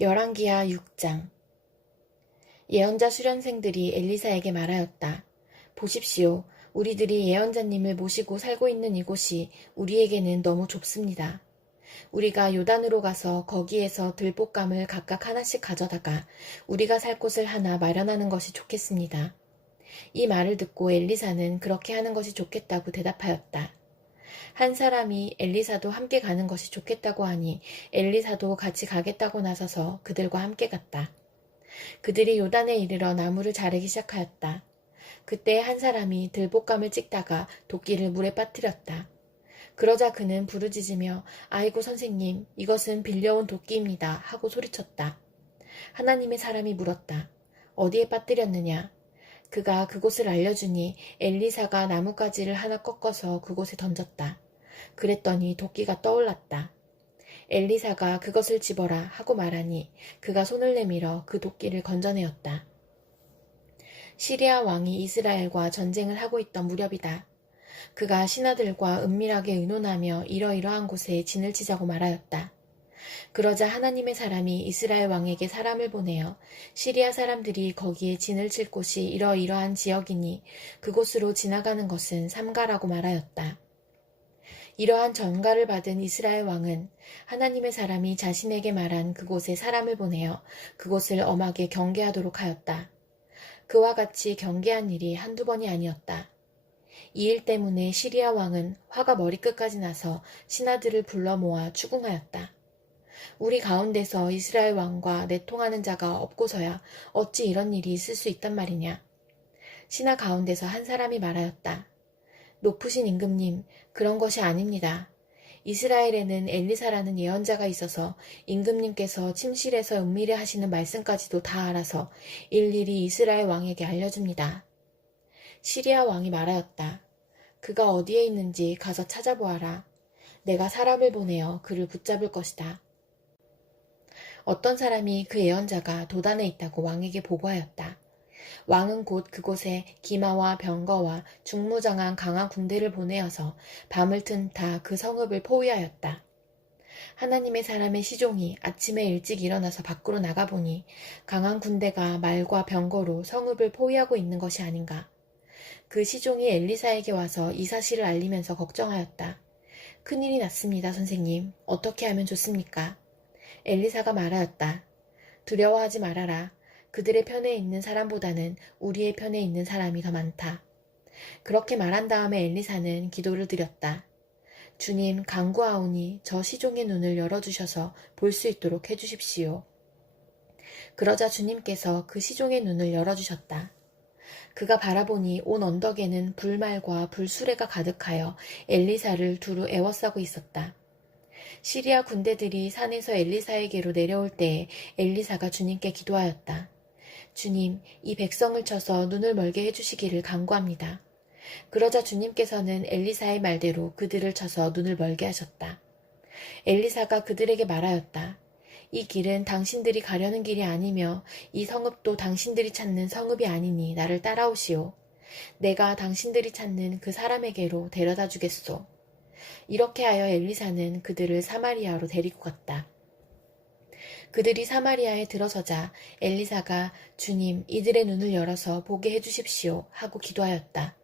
열왕기하 6장. 예언자 수련생들이 엘리사에게 말하였다. 보십시오. 우리들이 예언자님을 모시고 살고 있는 이곳이 우리에게는 너무 좁습니다. 우리가 요단으로 가서 거기에서 들볶감을 각각 하나씩 가져다가 우리가 살 곳을 하나 마련하는 것이 좋겠습니다. 이 말을 듣고 엘리사는 그렇게 하는 것이 좋겠다고 대답하였다. 한 사람이 엘리사도 함께 가는 것이 좋겠다고 하니 엘리사도 같이 가겠다고 나서서 그들과 함께 갔다. 그들이 요단에 이르러 나무를 자르기 시작하였다. 그때 한 사람이 들볶감을 찍다가 도끼를 물에 빠뜨렸다. 그러자 그는 부르짖으며 아이고 선생님, 이것은 빌려온 도끼입니다 하고 소리쳤다. 하나님의 사람이 물었다. 어디에 빠뜨렸느냐? 그가 그곳을 알려주니 엘리사가 나뭇가지를 하나 꺾어서 그곳에 던졌다. 그랬더니 도끼가 떠올랐다. 엘리사가 그것을 집어라 하고 말하니 그가 손을 내밀어 그 도끼를 건져내었다. 시리아 왕이 이스라엘과 전쟁을 하고 있던 무렵이다. 그가 신하들과 은밀하게 의논하며 이러이러한 곳에 진을 치자고 말하였다. 그러자 하나님의 사람이 이스라엘 왕에게 사람을 보내어 시리아 사람들이 거기에 진을 칠 곳이 이러이러한 지역이니 그곳으로 지나가는 것은 삼가라고 말하였다. 이러한 전가를 받은 이스라엘 왕은 하나님의 사람이 자신에게 말한 그곳에 사람을 보내어 그곳을 엄하게 경계하도록 하였다. 그와 같이 경계한 일이 한두 번이 아니었다. 이 일 때문에 시리아 왕은 화가 머리끝까지 나서 신하들을 불러 모아 추궁하였다. 우리 가운데서 이스라엘 왕과 내통하는 자가 없고서야 어찌 이런 일이 있을 수 있단 말이냐. 신하 가운데서 한 사람이 말하였다. 높으신 임금님, 그런 것이 아닙니다. 이스라엘에는 엘리사라는 예언자가 있어서 임금님께서 침실에서 은밀히 하시는 말씀까지도 다 알아서 일일이 이스라엘 왕에게 알려줍니다. 시리아 왕이 말하였다. 그가 어디에 있는지 가서 찾아보아라. 내가 사람을 보내어 그를 붙잡을 것이다. 어떤 사람이 그 예언자가 도단에 있다고 왕에게 보고하였다. 왕은 곧 그곳에 기마와 병거와 중무장한 강한 군대를 보내어서 밤을 튼다 그 성읍을 포위하였다. 하나님의 사람의 시종이 아침에 일찍 일어나서 밖으로 나가보니 강한 군대가 말과 병거로 성읍을 포위하고 있는 것이 아닌가. 그 시종이 엘리사에게 와서 이 사실을 알리면서 걱정하였다. 큰일이 났습니다, 선생님. 어떻게 하면 좋습니까? 엘리사가 말하였다. 두려워하지 말아라. 그들의 편에 있는 사람보다는 우리의 편에 있는 사람이 더 많다. 그렇게 말한 다음에 엘리사는 기도를 드렸다. 주님, 간구하오니 저 시종의 눈을 열어주셔서 볼 수 있도록 해주십시오. 그러자 주님께서 그 시종의 눈을 열어주셨다. 그가 바라보니 온 언덕에는 불말과 불수레가 가득하여 엘리사를 두루 에워싸고 있었다. 시리아 군대들이 산에서 엘리사에게로 내려올 때에 엘리사가 주님께 기도하였다. 주님, 이 백성을 쳐서 눈을 멀게 해주시기를 간구합니다. 그러자 주님께서는 엘리사의 말대로 그들을 쳐서 눈을 멀게 하셨다. 엘리사가 그들에게 말하였다. 이 길은 당신들이 가려는 길이 아니며 이 성읍도 당신들이 찾는 성읍이 아니니 나를 따라오시오. 내가 당신들이 찾는 그 사람에게로 데려다 주겠소. 이렇게 하여 엘리사는 그들을 사마리아로 데리고 갔다. 그들이 사마리아에 들어서자 엘리사가 주님, 이들의 눈을 열어서 보게 해주십시오 하고 기도하였다.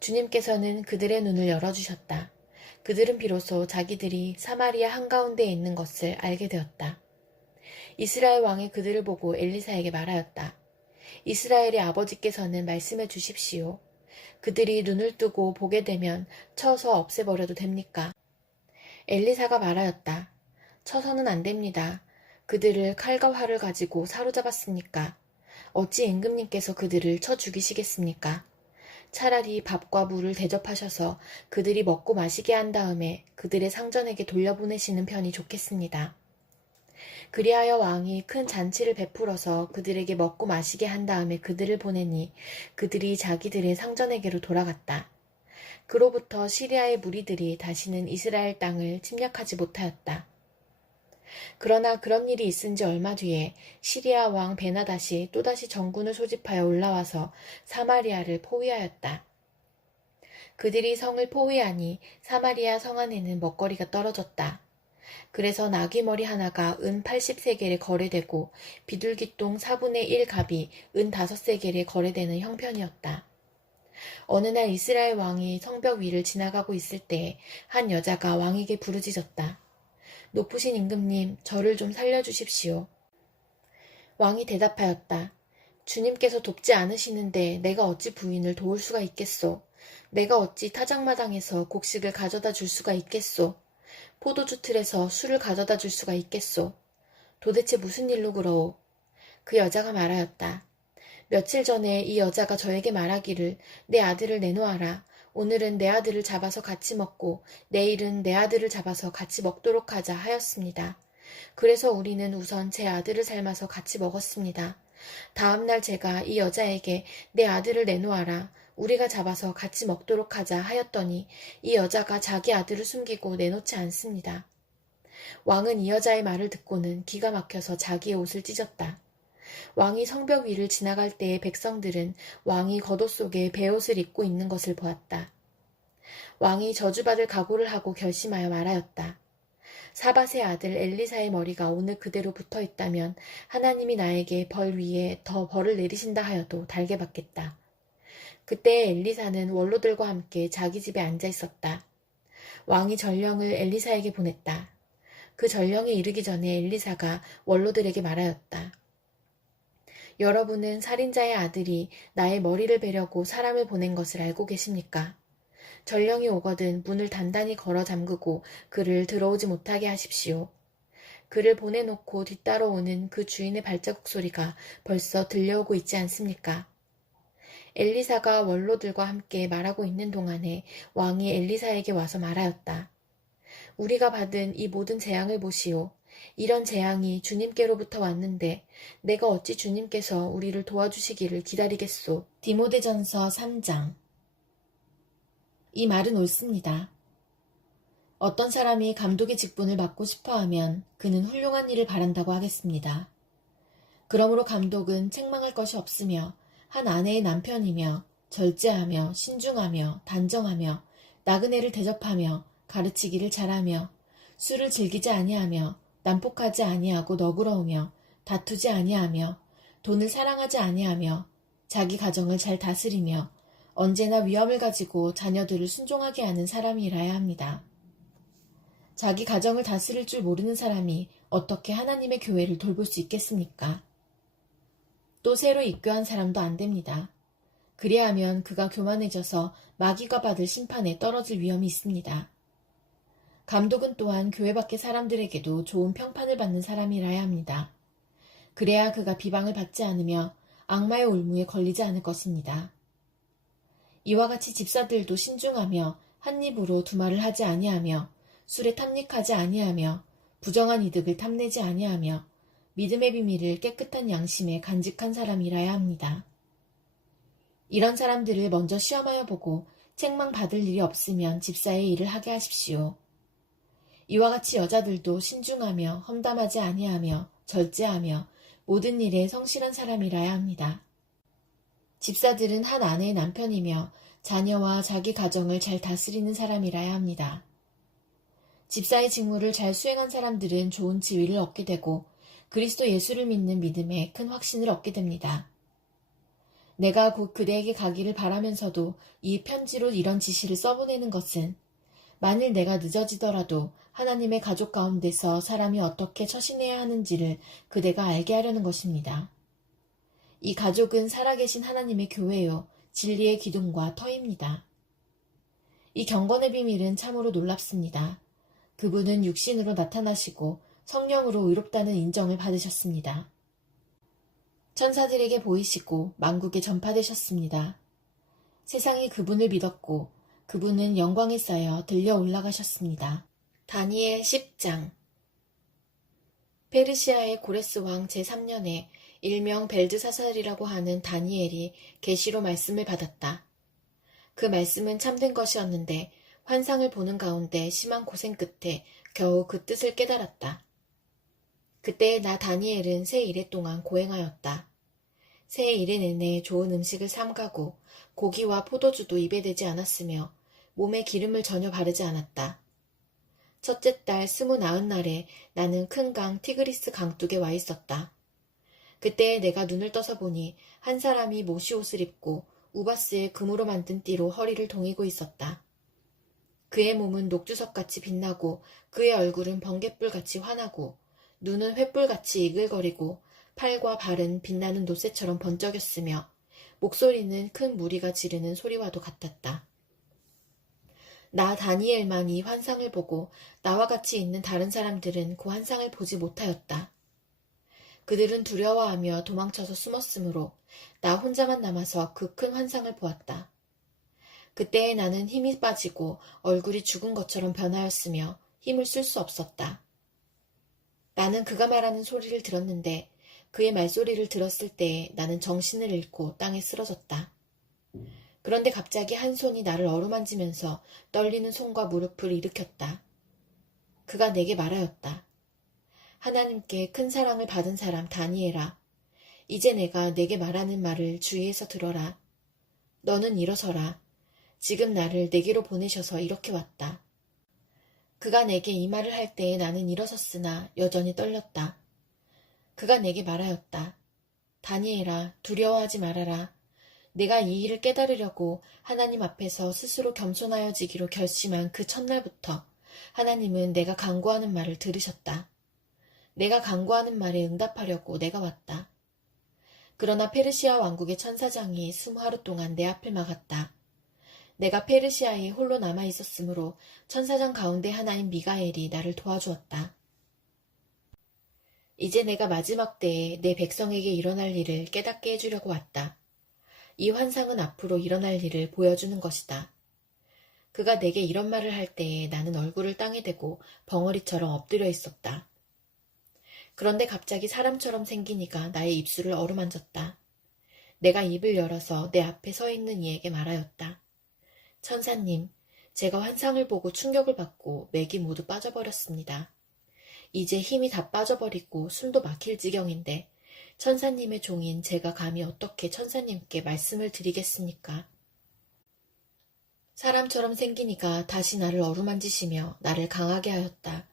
주님께서는 그들의 눈을 열어주셨다. 그들은 비로소 자기들이 사마리아 한가운데에 있는 것을 알게 되었다. 이스라엘 왕이 그들을 보고 엘리사에게 말하였다. 이스라엘의 아버지께서는 말씀해 주십시오. 그들이 눈을 뜨고 보게 되면 쳐서 없애버려도 됩니까? 엘리사가 말하였다. 쳐서는 안 됩니다. 그들을 칼과 활을 가지고 사로잡았으니까 어찌 임금님께서 그들을 쳐 죽이시겠습니까? 차라리 밥과 물을 대접하셔서 그들이 먹고 마시게 한 다음에 그들의 상전에게 돌려보내시는 편이 좋겠습니다. 그리하여 왕이 큰 잔치를 베풀어서 그들에게 먹고 마시게 한 다음에 그들을 보내니 그들이 자기들의 상전에게로 돌아갔다. 그로부터 시리아의 무리들이 다시는 이스라엘 땅을 침략하지 못하였다. 그러나 그런 일이 있은 지 얼마 뒤에 시리아 왕 베나닷이 또다시 전군을 소집하여 올라와서 사마리아를 포위하였다. 그들이 성을 포위하니 사마리아 성 안에는 먹거리가 떨어졌다. 그래서 나귀머리 하나가 은 80세겔에 거래되고 비둘기똥 4분의 1 갑이 은 5세겔에 거래되는 형편이었다. 어느 날 이스라엘 왕이 성벽 위를 지나가고 있을 때 한 여자가 왕에게 부르짖었다. 높으신 임금님, 저를 좀 살려주십시오. 왕이 대답하였다. 주님께서 돕지 않으시는데 내가 어찌 부인을 도울 수가 있겠소. 내가 어찌 타작마당에서 곡식을 가져다 줄 수가 있겠소. 포도주 틀에서 술을 가져다 줄 수가 있겠소. 도대체 무슨 일로 그러오? 그 여자가 말하였다. 며칠 전에 이 여자가 저에게 말하기를 내 아들을 내놓아라. 오늘은 내 아들을 잡아서 같이 먹고 내일은 내 아들을 잡아서 같이 먹도록 하자 하였습니다. 그래서 우리는 우선 제 아들을 삶아서 같이 먹었습니다. 다음날 제가 이 여자에게 내 아들을 내놓아라. 우리가 잡아서 같이 먹도록 하자 하였더니 이 여자가 자기 아들을 숨기고 내놓지 않습니다. 왕은 이 여자의 말을 듣고는 기가 막혀서 자기의 옷을 찢었다. 왕이 성벽 위를 지나갈 때의 백성들은 왕이 겉옷 속에 베옷을 입고 있는 것을 보았다. 왕이 저주받을 각오를 하고 결심하여 말하였다. 사밧의 아들 엘리사의 머리가 오늘 그대로 붙어 있다면 하나님이 나에게 벌 위에 더 벌을 내리신다 하여도 달게 받겠다. 그때 엘리사는 원로들과 함께 자기 집에 앉아 있었다. 왕이 전령을 엘리사에게 보냈다. 그 전령이 이르기 전에 엘리사가 원로들에게 말하였다. 여러분은 살인자의 아들이 나의 머리를 베려고 사람을 보낸 것을 알고 계십니까? 전령이 오거든 문을 단단히 걸어 잠그고 그를 들어오지 못하게 하십시오. 그를 보내놓고 뒤따라 오는 그 주인의 발자국 소리가 벌써 들려오고 있지 않습니까? 엘리사가 원로들과 함께 말하고 있는 동안에 왕이 엘리사에게 와서 말하였다. 우리가 받은 이 모든 재앙을 보시오. 이런 재앙이 주님께로부터 왔는데 내가 어찌 주님께서 우리를 도와주시기를 기다리겠소. 디모데전서 3장. 이 말은 옳습니다. 어떤 사람이 감독의 직분을 맡고 싶어하면 그는 훌륭한 일을 바란다고 하겠습니다. 그러므로 감독은 책망할 것이 없으며 한 아내의 남편이며 절제하며 신중하며 단정하며 나그네를 대접하며 가르치기를 잘하며 술을 즐기지 아니하며 난폭하지 아니하고 너그러우며 다투지 아니하며 돈을 사랑하지 아니하며 자기 가정을 잘 다스리며 언제나 위엄을 가지고 자녀들을 순종하게 하는 사람이라야 합니다. 자기 가정을 다스릴 줄 모르는 사람이 어떻게 하나님의 교회를 돌볼 수 있겠습니까? 또 새로 입교한 사람도 안 됩니다. 그리하면 그가 교만해져서 마귀가 받을 심판에 떨어질 위험이 있습니다. 감독은 또한 교회 밖의 사람들에게도 좋은 평판을 받는 사람이라야 합니다. 그래야 그가 비방을 받지 않으며 악마의 올무에 걸리지 않을 것입니다. 이와 같이 집사들도 신중하며 한 입으로 두말을 하지 아니하며 술에 탐닉하지 아니하며 부정한 이득을 탐내지 아니하며 믿음의 비밀을 깨끗한 양심에 간직한 사람이라야 합니다. 이런 사람들을 먼저 시험하여 보고 책망받을 일이 없으면 집사의 일을 하게 하십시오. 이와 같이 여자들도 신중하며 험담하지 아니하며 절제하며 모든 일에 성실한 사람이라야 합니다. 집사들은 한 아내의 남편이며 자녀와 자기 가정을 잘 다스리는 사람이라야 합니다. 집사의 직무를 잘 수행한 사람들은 좋은 지위를 얻게 되고 그리스도 예수를 믿는 믿음에 큰 확신을 얻게 됩니다. 내가 곧 그대에게 가기를 바라면서도 이 편지로 이런 지시를 써보내는 것은 만일 내가 늦어지더라도 하나님의 가족 가운데서 사람이 어떻게 처신해야 하는지를 그대가 알게 하려는 것입니다. 이 가족은 살아계신 하나님의 교회요 진리의 기둥과 터입니다. 이 경건의 비밀은 참으로 놀랍습니다. 그분은 육신으로 나타나시고 성령으로 의롭다는 인정을 받으셨습니다. 천사들에게 보이시고 만국에 전파되셨습니다. 세상이 그분을 믿었고 그분은 영광에 쌓여 들려 올라가셨습니다. 다니엘 10장. 페르시아의 고레스 왕 제3년에 일명 벨드사살이라고 하는 다니엘이 계시로 말씀을 받았다. 그 말씀은 참된 것이었는데 환상을 보는 가운데 심한 고생 끝에 겨우 그 뜻을 깨달았다. 그때 나 다니엘은 새 이래 동안 고행하였다. 새 이래 내내 좋은 음식을 삼가고 고기와 포도주도 입에 대지 않았으며 몸에 기름을 전혀 바르지 않았다. 첫째 딸 29날에 나는 큰 강 티그리스 강둑에 와 있었다. 그때 내가 눈을 떠서 보니 한 사람이 모시옷을 입고 우바스의 금으로 만든 띠로 허리를 동이고 있었다. 그의 몸은 녹주석같이 빛나고 그의 얼굴은 번갯불같이 환하고 눈은 횃불같이 이글거리고 팔과 발은 빛나는 노새처럼 번쩍였으며 목소리는 큰 무리가 지르는 소리와도 같았다. 나 다니엘만 이 환상을 보고 나와 같이 있는 다른 사람들은 그 환상을 보지 못하였다. 그들은 두려워하며 도망쳐서 숨었으므로 나 혼자만 남아서 그 큰 환상을 보았다. 그때에 나는 힘이 빠지고 얼굴이 죽은 것처럼 변하였으며 힘을 쓸 수 없었다. 나는 그가 말하는 소리를 들었는데 그의 말소리를 들었을 때에 나는 정신을 잃고 땅에 쓰러졌다. 그런데 갑자기 한 손이 나를 어루만지면서 떨리는 손과 무릎을 일으켰다. 그가 내게 말하였다. 하나님께 큰 사랑을 받은 사람 다니엘아, 이제 내가 내게 말하는 말을 주의해서 들어라. 너는 일어서라. 지금 나를 내게로 보내셔서 이렇게 왔다. 그가 내게 이 말을 할 때에 나는 일어섰으나 여전히 떨렸다. 그가 내게 말하였다. 다니엘아, 두려워하지 말아라. 내가 이 일을 깨달으려고 하나님 앞에서 스스로 겸손하여지기로 결심한 그 첫날부터 하나님은 내가 간구하는 말을 들으셨다. 내가 간구하는 말에 응답하려고 내가 왔다. 그러나 페르시아 왕국의 천사장이 20하루 동안 내 앞을 막았다. 내가 페르시아에 홀로 남아 있었으므로 천사장 가운데 하나인 미가엘이 나를 도와주었다. 이제 내가 마지막 때에 내 백성에게 일어날 일을 깨닫게 해주려고 왔다. 이 환상은 앞으로 일어날 일을 보여주는 것이다. 그가 내게 이런 말을 할 때에 나는 얼굴을 땅에 대고 벙어리처럼 엎드려 있었다. 그런데 갑자기 사람처럼 생긴 이가 나의 입술을 어루만졌다. 내가 입을 열어서 내 앞에 서 있는 이에게 말하였다. 천사님, 제가 환상을 보고 충격을 받고 맥이 모두 빠져버렸습니다. 이제 힘이 다 빠져버리고 숨도 막힐 지경인데 천사님의 종인 제가 감히 어떻게 천사님께 말씀을 드리겠습니까? 사람처럼 생긴 이가 다시 나를 어루만지시며 나를 강하게 하였다.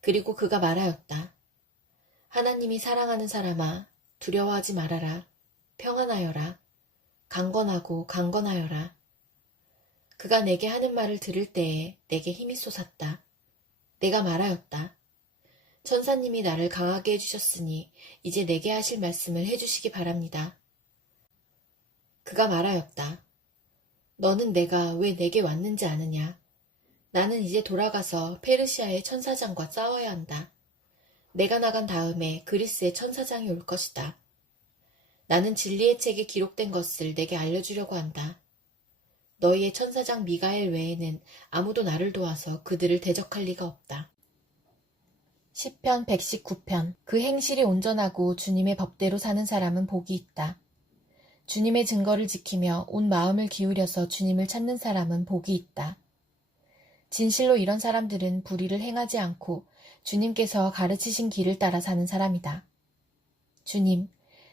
그리고 그가 말하였다. 하나님이 사랑하는 사람아, 두려워하지 말아라. 평안하여라. 강건하고 강건하여라. 그가 내게 하는 말을 들을 때에 내게 힘이 솟았다. 내가 말하였다. 천사님이 나를 강하게 해주셨으니 이제 내게 하실 말씀을 해주시기 바랍니다. 그가 말하였다. 너는 내가 왜 내게 왔는지 아느냐? 나는 이제 돌아가서 페르시아의 천사장과 싸워야 한다. 내가 나간 다음에 그리스의 천사장이 올 것이다. 나는 진리의 책에 기록된 것을 내게 알려주려고 한다. 너희의 천사장 미가엘 외에는 아무도 나를 도와서 그들을 대적할 리가 없다. 시편 119편. 그 행실이 온전하고 주님의 법대로 사는 사람은 복이 있다. 주님의 증거를 지키며 온 마음을 기울여서 주님을 찾는 사람은 복이 있다. 진실로 이런 사람들은 불의를 행하지 않고 주님께서 가르치신 길을 따라 사는 사람이다.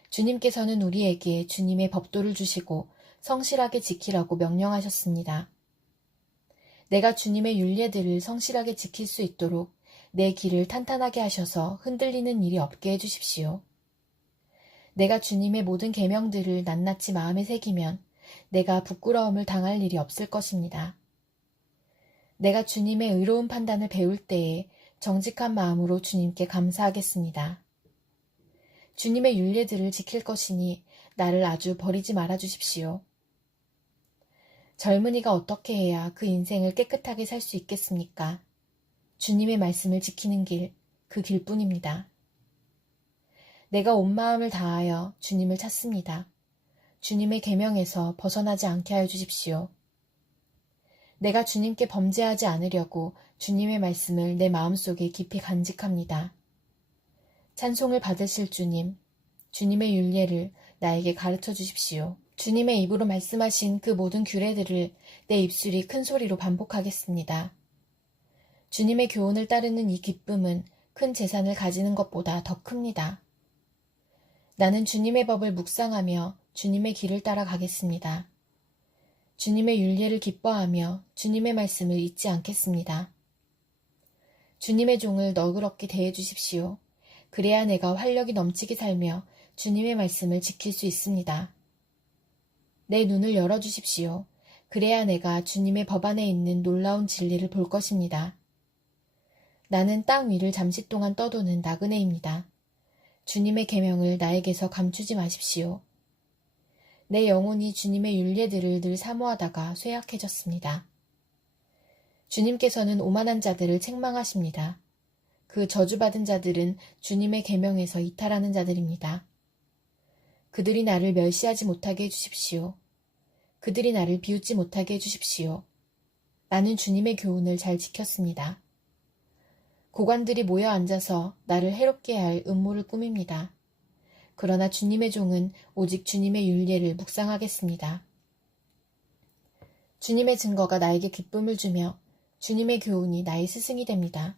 주님께서는 우리에게 주님의 법도를 주시고 성실하게 지키라고 명령하셨습니다. 내가 주님의 율례들을 성실하게 지킬 수 있도록 내 길을 탄탄하게 하셔서 흔들리는 일이 없게 해주십시오. 내가 주님의 모든 계명들을 낱낱이 마음에 새기면 내가 부끄러움을 당할 일이 없을 것입니다. 내가 주님의 의로운 판단을 배울 때에 정직한 마음으로 주님께 감사하겠습니다. 주님의 율례들을 지킬 것이니 나를 아주 버리지 말아 주십시오. 젊은이가 어떻게 해야 그 인생을 깨끗하게 살 수 있겠습니까? 주님의 말씀을 지키는 길, 그 길뿐입니다. 내가 온 마음을 다하여 주님을 찾습니다. 주님의 계명에서 벗어나지 않게 하여 주십시오. 내가 주님께 범죄하지 않으려고 주님의 말씀을 내 마음속에 깊이 간직합니다. 찬송을 받으실 주님, 주님의 율례를 나에게 가르쳐 주십시오. 주님의 입으로 말씀하신 그 모든 규례들을 내 입술이 큰 소리로 반복하겠습니다. 주님의 교훈을 따르는 이 기쁨은 큰 재산을 가지는 것보다 더 큽니다. 나는 주님의 법을 묵상하며 주님의 길을 따라가겠습니다. 주님의 율례를 기뻐하며 주님의 말씀을 잊지 않겠습니다. 주님의 종을 너그럽게 대해 주십시오. 그래야 내가 활력이 넘치게 살며 주님의 말씀을 지킬 수 있습니다. 내 눈을 열어주십시오. 그래야 내가 주님의 법 안에 있는 놀라운 진리를 볼 것입니다. 나는 땅 위를 잠시 동안 떠도는 나그네입니다. 주님의 계명을 나에게서 감추지 마십시오. 내 영혼이 주님의 율례들을 늘 사모하다가 쇠약해졌습니다. 주님께서는 오만한 자들을 책망하십니다. 그 저주받은 자들은 주님의 계명에서 이탈하는 자들입니다. 그들이 나를 멸시하지 못하게 해주십시오. 그들이 나를 비웃지 못하게 해주십시오. 나는 주님의 교훈을 잘 지켰습니다. 고관들이 모여 앉아서 나를 해롭게 할 음모를 꾸밉니다. 그러나 주님의 종은 오직 주님의 율례를 묵상하겠습니다. 주님의 증거가 나에게 기쁨을 주며 주님의 교훈이 나의 스승이 됩니다.